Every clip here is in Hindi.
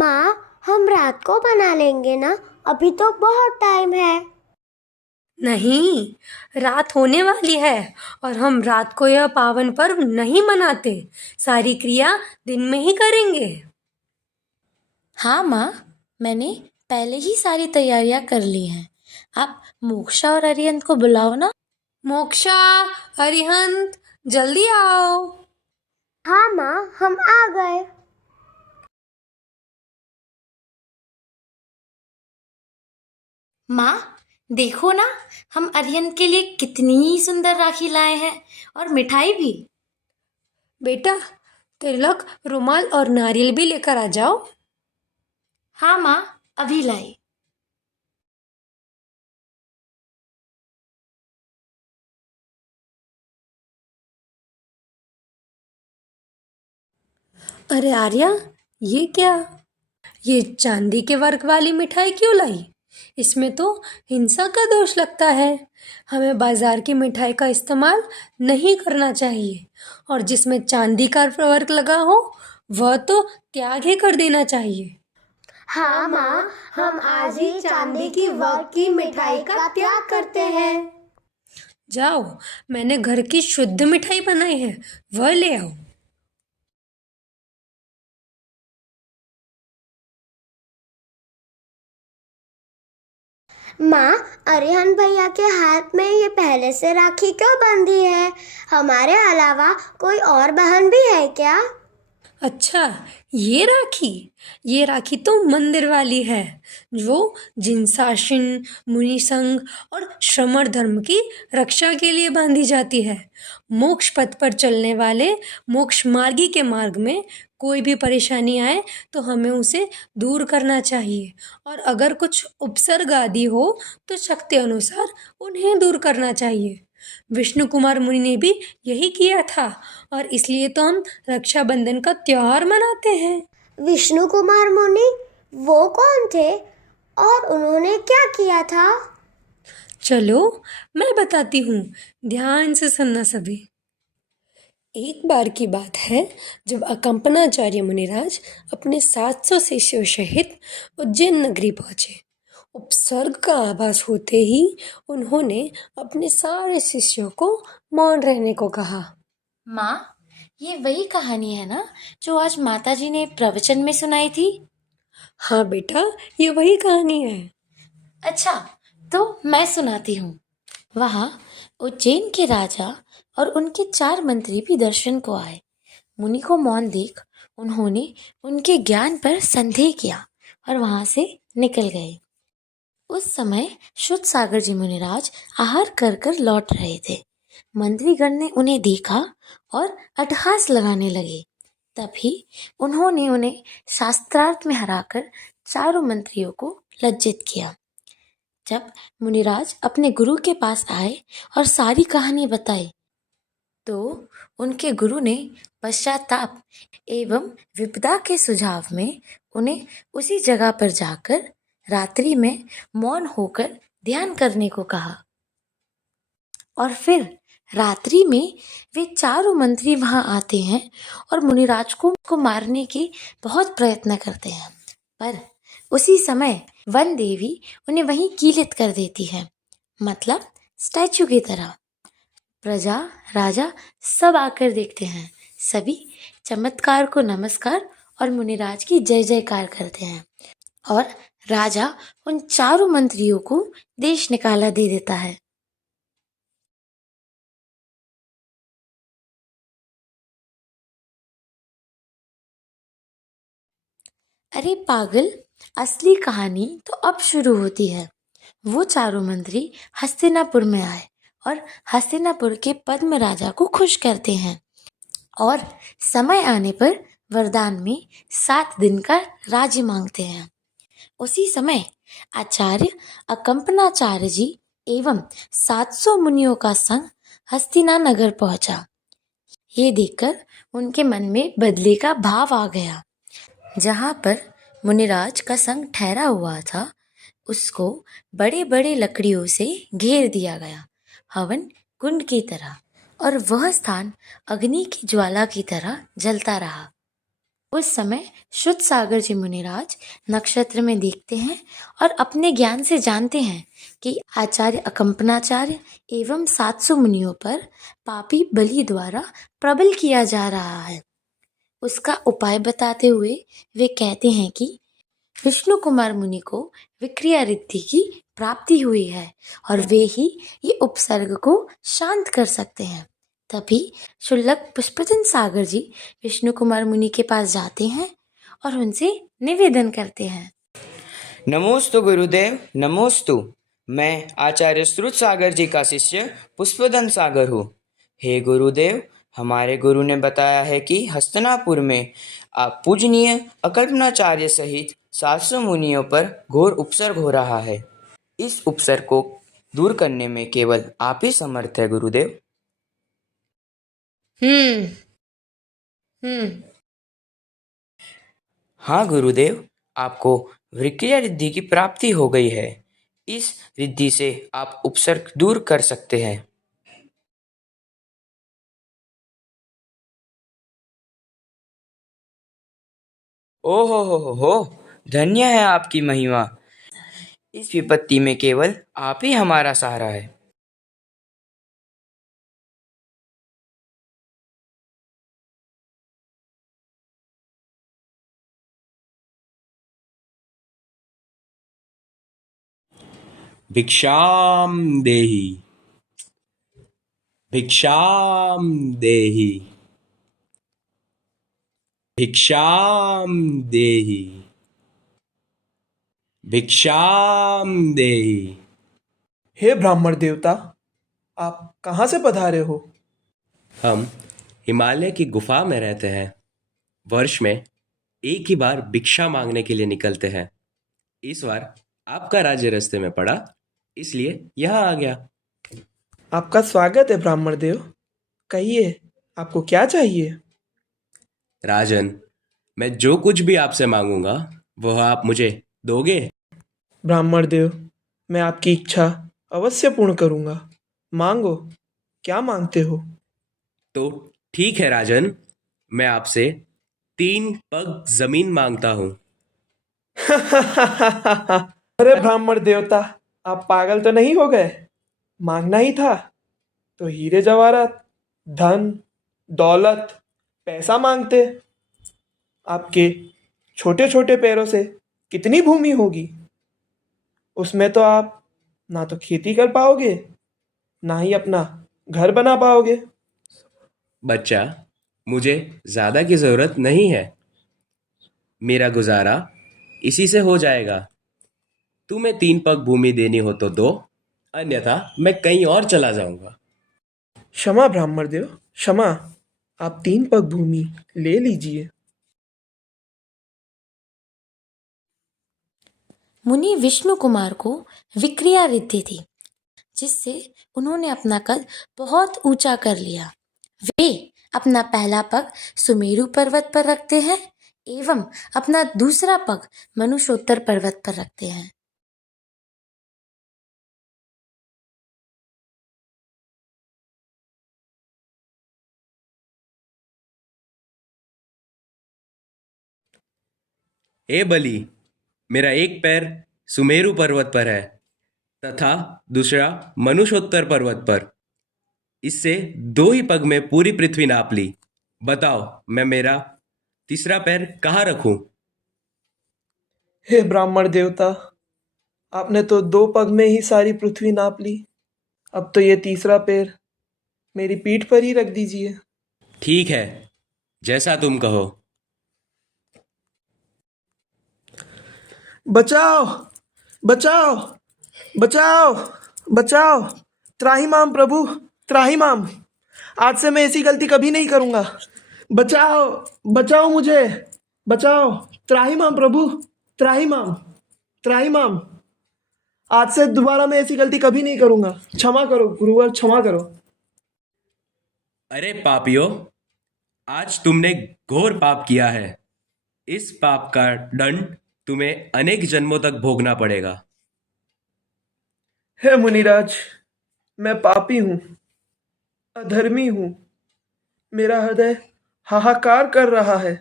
माँ, हम रात को बना लेंगे ना, अभी तो बहुत टाइम है। नहीं, रात होने वाली है और हम रात को यह पावन पर्व नहीं मनाते। सारी क्रिया दिन में ही करेंगे। हाँ माँ, मैंने पहले ही सारी तैयारियां कर ली हैं। आप मोक्षा और अरिहंत को बुलाओ ना। मोक्षा, अरिहंत, जल्दी आओ। हाँ माँ, हम आ गए। माँ, देखो ना, हम अरिहंत के लिए कितनी सुंदर राखी लाए हैं और मिठाई भी। बेटा, तिलक, रुमाल और नारियल भी लेकर आ जाओ। हाँ माँ, अभी लाई। अरे आर्या, ये क्या? ये चांदी के वर्क वाली मिठाई क्यों लाई? इसमें तो हिंसा का दोष लगता है। हमें बाजार की मिठाई का इस्तेमाल नहीं करना चाहिए और जिसमें चांदी का वर्क लगा हो वह तो त्याग ही कर देना चाहिए। हाँ माँ, हम आज ही चांदी की वर्क की मिठाई का त्याग करते हैं। जाओ, मैंने घर की शुद्ध मिठाई बनाई है, वह ले आओ। माँ, अरिहंत भैया के हाथ में ये पहले से राखी क्यों बंधी है? हमारे अलावा कोई और बहन भी है क्या? अच्छा, ये राखी तो मंदिर वाली है, जो जिनसाशिन, मुनि संघ और श्रमण धर्म की रक्षा के लिए बांधी जाती है। मोक्ष पथ पर चलने वाले मोक्ष मार्गी के मार्ग में कोई भी परेशानी आए तो हमें उसे दूर करना चाहिए और अगर कुछ उपसर्ग आदि हो तो शक्ति अनुसार उन्हें दूर करना चाहिए। विष्णु कुमार मुनि ने भी यही किया था और इसलिए तो हम रक्षाबंधन का त्योहार मनाते हैं। विष्णु कुमार मुनि, वो कौन थे और उन्होंने क्या किया था? चलो, मैं बताती हूँ, ध्यान से सुनना सभी। एक बार की बात है जब अकंपनाचार्य मुनिराज अपने 700 शिष्यों सहित उज्जैन नगरी पहुंचे। उपसर्ग का आभास होते ही उन्होंने अपने सारे शिष्यों को मौन रहने को कहा। माँ, ये वही कहानी है ना जो आज माताजी ने प्रवचन में सुनाई थी? हाँ बेटा, ये वही कहानी है। अच्छा, तो मैं सुनाती हूँ। वहाँ उज्जैन के राजा और उनके 4 मंत्री भी दर्शन को आए। मुनि को मौन देख उन्होंने उनके ज्ञान पर संदेह किया और वहां से निकल गए। उस समय शुद्ध सागर जी मुनिराज आहार कर कर लौट रहे थे। मंत्रीगण ने उन्हें देखा और अट्टहास लगाने लगे। तभी उन्होंने उन्हें शास्त्रार्थ में हराकर चारों मंत्रियों को लज्जित किया। जब मुनिराज अपने गुरु के पास आए और सारी कहानी बताई तो उनके गुरु ने पश्चाताप एवं विपदा के सुझाव में उन्हें उसी जगह पर जाकर रात्रि में मौन होकर ध्यान करने को कहा। और फिर रात्रि में वे चारों मंत्री वहां आते हैं और मुनिराज को मारने के बहुत प्रयत्न करते हैं, पर उसी समय वन देवी उन्हें वहीं कीलित कर देती है, मतलब स्टैचू की तरह। प्रजा, राजा सब आकर देखते हैं। सभी चमत्कार को नमस्कार और मुनिराज की जय जयकार करते हैं और राजा उन चारों मंत्रियों को देश निकाला दे देता है। अरे पागल, असली कहानी तो अब शुरू होती है। वो चारों मंत्री हस्तिनापुर में आए और हस्तिनापुर के पद्म राजा को खुश करते हैं और समय आने पर वरदान में 7 दिन का राज्य मांगते हैं। उसी समय आचार्य अकंपनाचार्य जी एवं 700 मुनियों का संघ हस्तिना नगर पहुंचा। ये देखकर उनके मन में बदले का भाव आ गया। जहां पर मुनिराज का संघ ठहरा हुआ था उसको बड़े बड़े लकड़ियों से घेर दिया गया, हवन कुंड की तरह, और वह स्थान अग्नि की ज्वाला की तरह जलता रहा। उस समय शुद्ध सागर जी मुनिराज नक्षत्र में देखते हैं और अपने ज्ञान से जानते हैं कि आचार्य अकंपनाचार्य एवं 700 मुनियों पर पापी बलि द्वारा प्रबल किया जा रहा है। उसका उपाय बताते हुए वे कहते हैं कि विष्णु कुमार मुनि को विक्रिया रिद्धि की प्राप्ति हुई है और वे ही ये उपसर्ग को शांत कर सकते हैं। तभी शुल्लक पुष्पदन सागर जी विष्णु कुमार मुनि के पास जाते हैं और उनसे निवेदन करते हैं। नमोस्तु गुरुदेव, नमोस्तु। मैं आचार्य श्रुत सागर जी का शिष्य पुष्पदन सागर हूँ। हे गुरुदेव, हमारे गुरु ने बताया है कि हस्तिनापुर में आप पूजनीय अकल्पनाचार्य सहित 700 मुनियों पर घोर उपसर्ग हो रहा है। इस उपसर्ग को दूर करने में केवल आप ही समर्थ है गुरुदेव। हाँ गुरुदेव, आपको विक्रिया रिद्धि की प्राप्ति हो गई है। इस रिद्धि से आप उपसर्ग दूर कर सकते हैं। हो, धन्य है आपकी महिमा। इस विपत्ति में केवल आप ही हमारा सहारा है। भिक्षाम देहि, भिक्षाम देहि, भिक्षाम देहि, भिक्षाम देहि। हे ब्राह्मण देवता, आप कहाँ से पधारे हो? हम हिमालय की गुफा में रहते हैं। वर्ष में एक ही बार भिक्षा मांगने के लिए निकलते हैं। इस बार आपका राज्य रास्ते में पड़ा, इसलिए यहाँ आ गया। आपका स्वागत है ब्राह्मण देव। कहिए, आपको क्या चाहिए? राजन, मैं जो कुछ भी आपसे मांगूंगा वह आप मुझे दोगे? ब्राह्मण देव, मैं आपकी इच्छा अवश्य पूर्ण करूँगा। मांगो, क्या मांगते हो? तो ठीक है राजन, मैं आपसे 3 पग जमीन मांगता हूँ। अरे ब्राह्मण देवता, आप पागल तो नहीं हो गए? मांगना ही था तो हीरे जवाहरात, धन, दौलत, पैसा मांगते। आपके छोटे छोटे पैरों से कितनी भूमि होगी? उसमें तो आप ना तो खेती कर पाओगे, ना ही अपना घर बना पाओगे। बच्चा, मुझे ज्यादा की जरूरत नहीं है। मेरा गुजारा इसी से हो जाएगा। तुम्हें 3 पग भूमि देनी हो तो दो, अन्यथा मैं कहीं और चला जाऊंगा। क्षमा ब्राह्मण देव, क्षमा। आप 3 पग भूमि ले लीजिए। मुनि विष्णु कुमार को विक्रिया रिद्धि थी, जिससे उन्होंने अपना कद बहुत ऊंचा कर लिया। वे अपना पहला पग सुमेरु पर्वत पर रखते हैं एवं अपना दूसरा पग मनुष्योत्तर पर्वत पर रखते हैं। ए बलि, मेरा एक पैर सुमेरु पर्वत पर है तथा दूसरा मनुष्योत्तर पर्वत पर। इससे 2 ही पग में पूरी पृथ्वी नाप ली। बताओ, मैं मेरा तीसरा पैर कहाँ रखूं? हे ब्राह्मण देवता, आपने तो 2 पग में ही सारी पृथ्वी नाप ली। अब तो ये तीसरा पैर मेरी पीठ पर ही रख दीजिए। ठीक है, जैसा तुम कहो। बचाओ, बचाओ, बचाओ, बचाओ! त्राहिमाम प्रभु, त्राहिमाम! आज से मैं ऐसी गलती कभी नहीं करूंगा। बचाओ, बचाओ मुझे, बचाओ! त्राहिमाम प्रभु, त्राहिमाम, त्राहिमाम! आज से दोबारा मैं ऐसी गलती कभी नहीं करूंगा। क्षमा करो गुरुवर, क्षमा करो। अरे पापियों, आज तुमने घोर पाप किया है। इस पाप का दंड तुम्हें अनेक जन्मों तक भोगना पड़ेगा। हे मुनिराज, मैं पापी हूँ, अधर्मी हूँ। मेरा हृदय हाहाकार कर रहा है।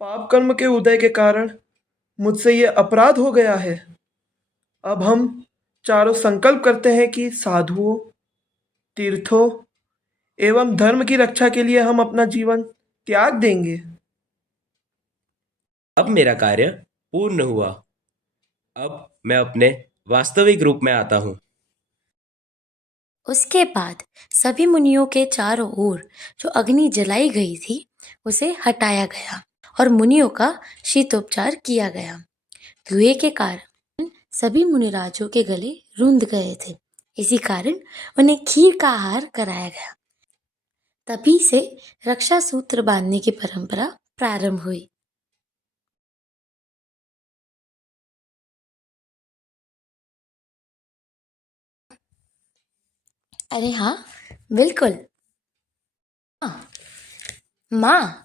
पाप कर्म के उदय के कारण मुझसे ये अपराध हो गया है। अब हम चारों संकल्प करते हैं कि साधुओं, तीर्थों एवं धर्म की रक्षा के लिए हम अपना जीवन त्याग देंगे। अब मेरा कार्य पूर्ण हुआ। अब मैं अपने वास्तविक रूप में आता हूँ। उसके बाद सभी मुनियों के चारों ओर जो अग्नि जलाई गई थी उसे हटाया गया और मुनियों का शीतोपचार किया गया। धुएं के कारण सभी मुनिराजों के गले रुंध गए थे, इसी कारण उन्हें खीर का आहार कराया गया। तभी से रक्षा सूत्र बांधने की परंपरा प्रारंभ हुई। अरे हाँ, बिल्कुल। हाँ, माँ,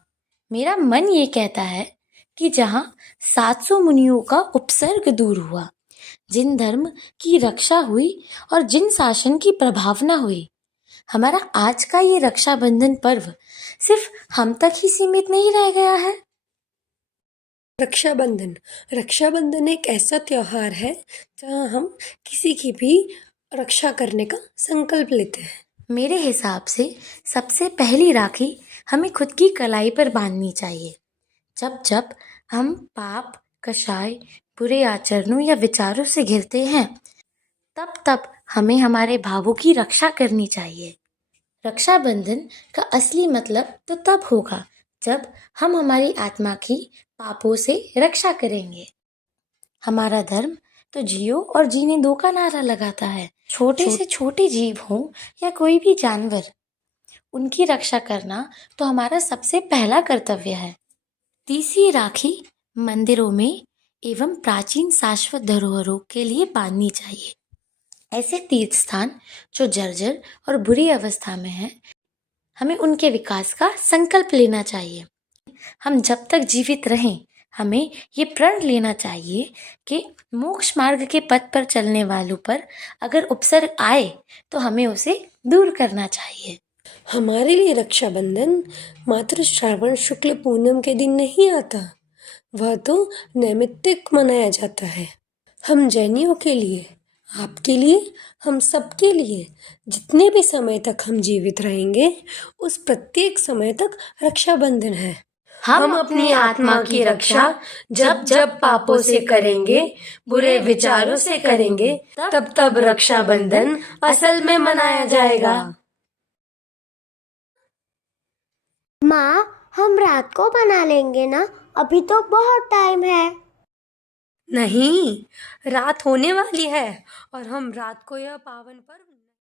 मेरा मन ये कहता है कि जहाँ 700 मुनियों का उपसर्ग दूर हुआ, जिन धर्म की रक्षा हुई और जिन शासन की प्रभावना हुई, हमारा आज का ये रक्षाबंधन पर्व सिर्फ हम तक ही सीमित नहीं रह गया है। रक्षाबंधन रक्षाबंधन एक ऐसा त्योहार है जहाँ हम किसी की भी रक्षा करने का संकल्प लेते हैं। मेरे हिसाब से सबसे पहली राखी हमें खुद की कलाई पर बांधनी चाहिए। जब जब हम पाप, कषाय, बुरे आचरणों या विचारों से घिरते हैं, तब तब हमें हमारे भावों की रक्षा करनी चाहिए। रक्षाबंधन का असली मतलब तो तब होगा जब हम हमारी आत्मा की पापों से रक्षा करेंगे। हमारा धर्म तो जियो और जीने दो का नारा लगाता है। छोटे से छोटे जीव हों या कोई भी जानवर, उनकी रक्षा करना तो हमारा सबसे पहला कर्तव्य है। तीसरी राखी मंदिरों में एवं प्राचीन शाश्वत धरोहरों के लिए बांधनी चाहिए। ऐसे तीर्थ स्थान जो जर्जर और बुरी अवस्था में हैं, हमें उनके विकास का संकल्प लेना चाहिए। हम जब तक जीवित रहें, हमें ये प्रण लेना चाहिए कि मोक्ष मार्ग के पथ पर चलने वालों पर अगर उपसर्ग आए तो हमें उसे दूर करना चाहिए। हमारे लिए रक्षाबंधन मात्र श्रावण शुक्ल पूनम के दिन नहीं आता, वह तो नैमित्तिक मनाया जाता है। हम जैनियों के लिए, आपके लिए, हम सबके लिए जितने भी समय तक हम जीवित रहेंगे, उस प्रत्येक समय तक रक्षाबंधन है। हम अपनी आत्मा की रक्षा जब जब पापों से करेंगे, बुरे विचारों से करेंगे, तब तब रक्षाबंधन असल में मनाया जाएगा। माँ, हम रात को बना लेंगे ना? अभी तो बहुत टाइम है। नहीं, रात होने वाली है और हम रात को यह पावन पर्व